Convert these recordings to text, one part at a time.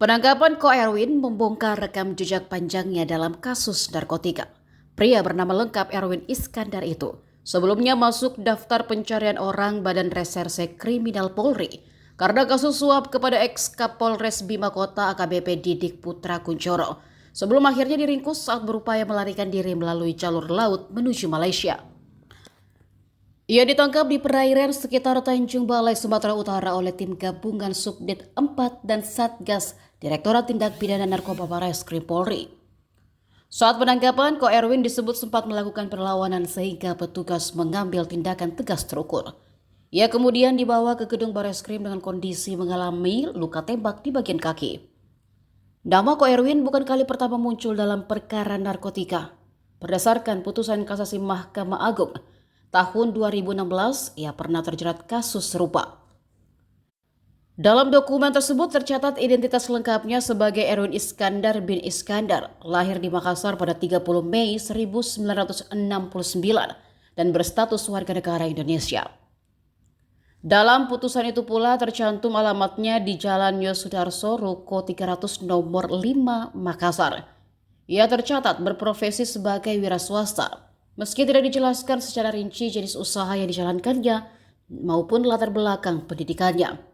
Penangkapan Ko Erwin membongkar rekam jejak panjangnya dalam kasus narkotika. Pria bernama lengkap Erwin Iskandar itu sebelumnya masuk daftar pencarian orang Badan Reserse Kriminal Polri karena kasus suap kepada ex-Kapolres Bima Kota AKBP Didik Putra Kuncoro sebelum akhirnya diringkus saat berupaya melarikan diri melalui jalur laut menuju Malaysia. Ia ditangkap di perairan sekitar Tanjung Balai, Sumatera Utara oleh tim gabungan Subdit 4 dan Satgas Direktorat Tindak Pidana Narkoba Bareskrim Polri. Saat penangkapan, Ko Erwin disebut sempat melakukan perlawanan sehingga petugas mengambil tindakan tegas terukur. Ia kemudian dibawa ke gedung Bareskrim dengan kondisi mengalami luka tembak di bagian kaki. Nama Ko Erwin bukan kali pertama muncul dalam perkara narkotika. Berdasarkan putusan kasasi Mahkamah Agung, tahun 2016, ia pernah terjerat kasus serupa. Dalam dokumen tersebut tercatat identitas lengkapnya sebagai Erwin Iskandar bin Iskandar, lahir di Makassar pada 30 Mei 1969 dan berstatus warga negara Indonesia. Dalam putusan itu pula tercantum alamatnya di Jalan Yosudarso, Ruko 300 nomor 5 Makassar. Ia tercatat berprofesi sebagai wira swasta. Meski tidak dijelaskan secara rinci jenis usaha yang dijalankannya maupun latar belakang pendidikannya.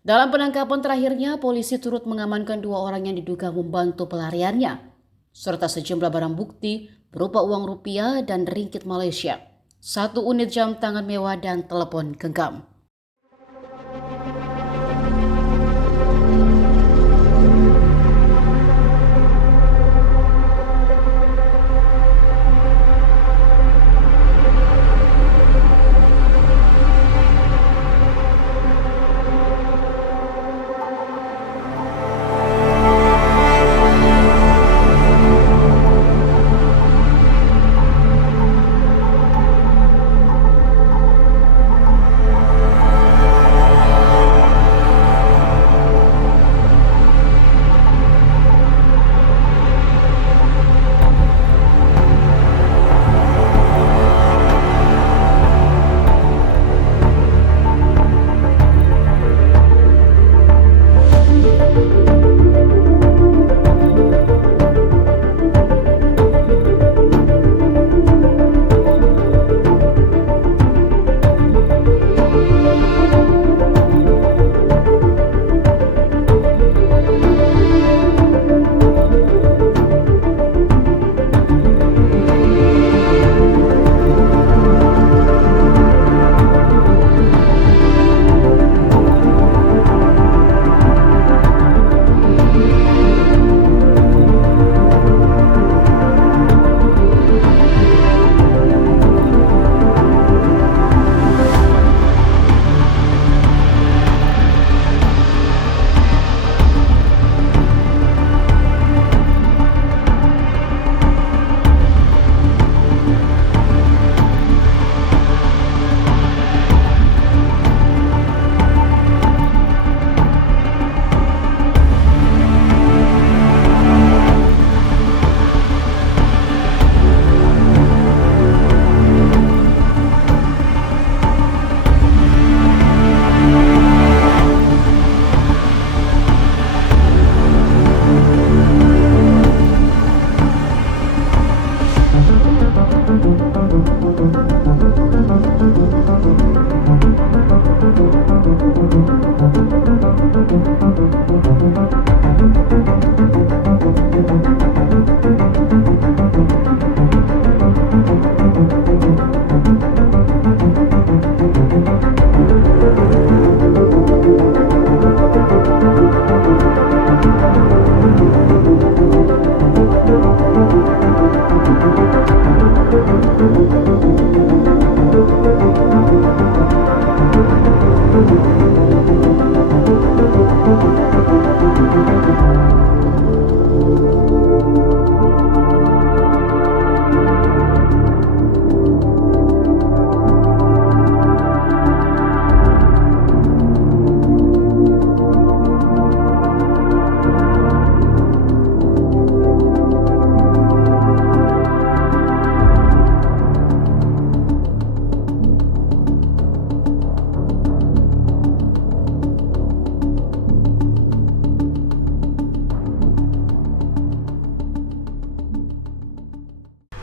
Dalam penangkapan terakhirnya, polisi turut mengamankan 2 orang yang diduga membantu pelariannya, serta sejumlah barang bukti berupa uang rupiah dan ringgit Malaysia, 1 unit jam tangan mewah dan telepon genggam.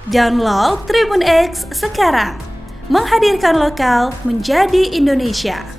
Download Tribun X sekarang. Menghadirkan lokal menjadi Indonesia.